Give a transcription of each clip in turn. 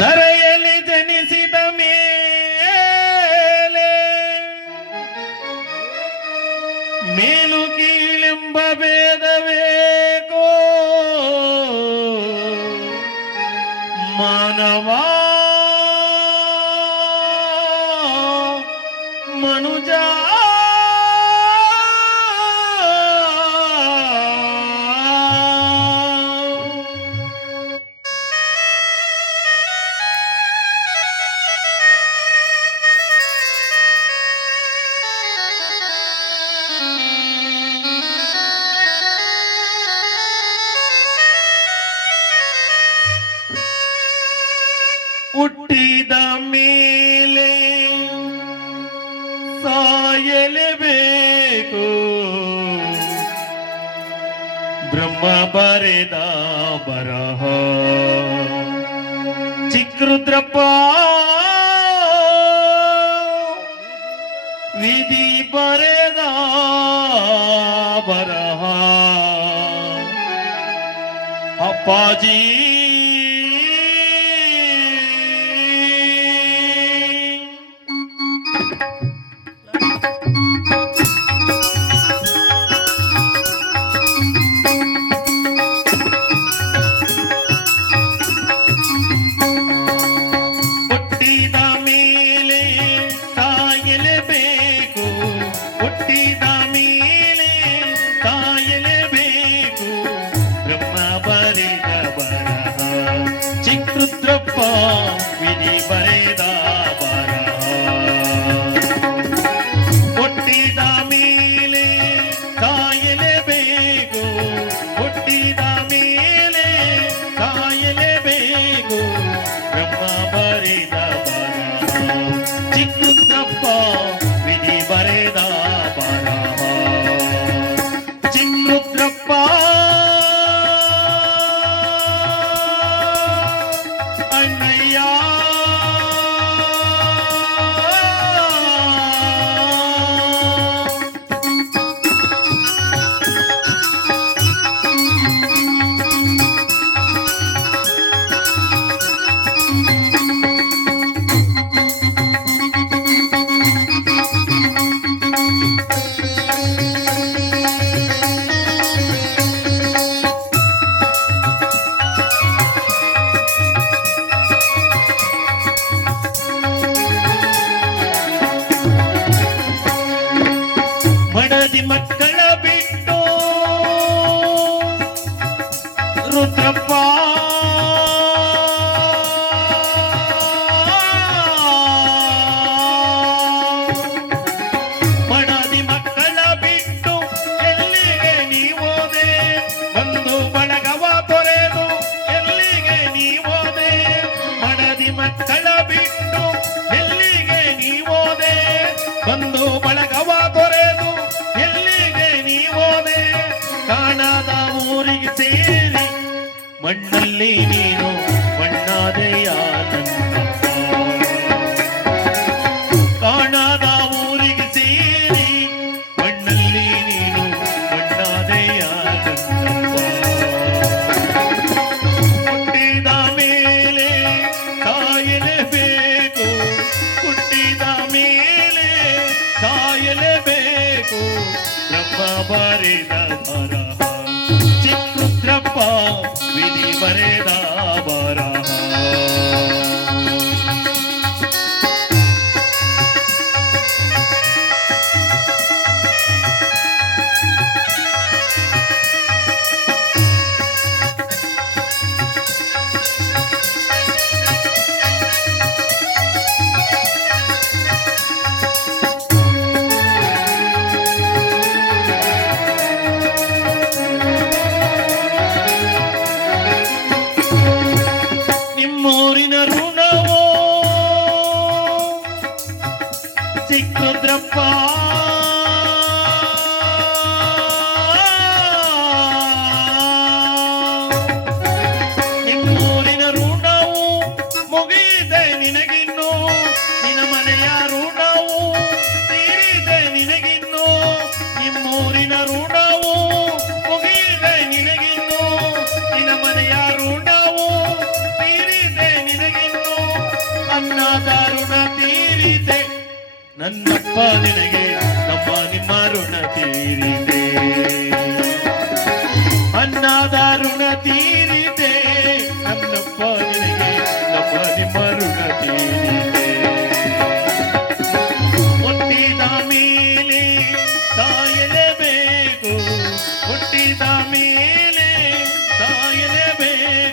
ಧರೆಯಲ್ಲಿ ಜನಿಸಿದ ಮೇಲೆ ಮೇಲು ಕೀಳೆಂಬ ಭೇದವೇಕೋ ಮಾನವ ಹುಟ್ಟಿದ ಮೇಲೆ ಸಾಯಲೇಬೇಕು. ಬ್ರಹ್ಮ ಬರೆದ ಬರಹ. ಚಿಕ್ಕರುದ್ರಪ್ಪ ವಿಧಿ ಬರೆದ ಬರಹ. ಅಪ್ಪಾಜಿ மக்கள் ಮಣ್ಣಲ್ಲಿ ನೀನು ಮಣ್ಣಾದೆಯ ಕಾಣದ ಊರಿಗೆ ಸೇರಿ ಮಣ್ಣಲ್ಲಿ ನೀನು ಮಣ್ಣಾದೆಯ ಹುಟ್ಟಿದ ಮೇಲೆ ಕಾಯಲೇಬೇಕು ಹುಟ್ಟಿದ ಮೇಲೆ ಕಾಯಲೇಬೇಕು ಬ್ರಹ್ಮ ಬರೆದ ಬರಹ. ಚಿಕ್ಕುದ್ರಪ್ಪ ವಿಧಿ ಬರೆದ కోరిన రుణమో. సిక్కుద్రప్పా ನನ್ನಪ್ಪ ನಿನಗೆ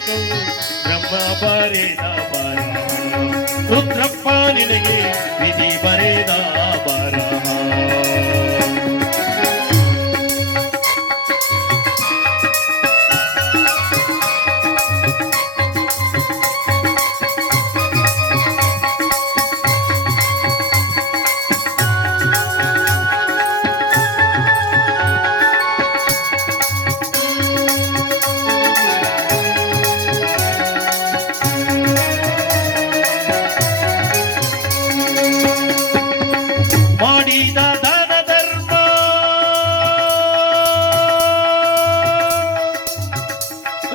ಸಾಯಲೇಬೇಕು ಬ್ರಹ್ಮ ಬರೆದ ಬರಹ ರುದ್ರಪ್ಪ ನಿನಗೆ ವಿಧಿ ಬರೆದ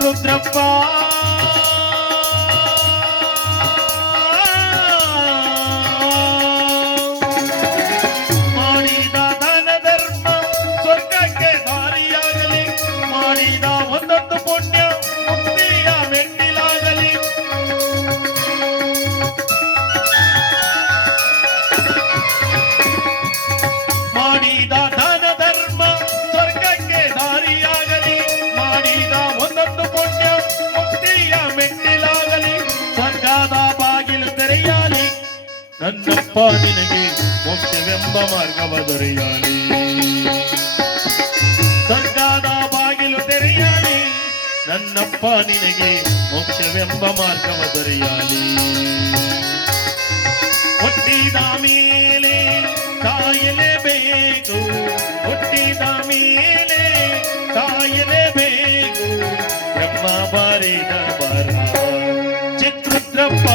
ರುದ್ರಪ್ಪ ನನ್ನಪ್ಪ ನಿನಗೆ ಮೋಕ್ಷವೆಂಬ ಮಾರ್ಗವ ದೊರೆಯಲಿ. ಸ್ವರ್ಗದ ಬಾಗಿಲು ತೆರೆಯಲಿ. ನನ್ನಪ್ಪ ನಿನಗೆ ಮೋಕ್ಷವೆಂಬ ಮಾರ್ಗವ ದೊರೆಯಲಿ. ಹುಟ್ಟಿದ ಮೇಲೆ ಕಾಯಲೇಬೇಕು ಹುಟ್ಟಿದ ಮೇಲೆ ಕಾಯಲೇಬೇಕು ಬ್ರಹ್ಮ ಬಾರಿದ ಬರ ಚಿತ್ರದ್ರಪ್ಪ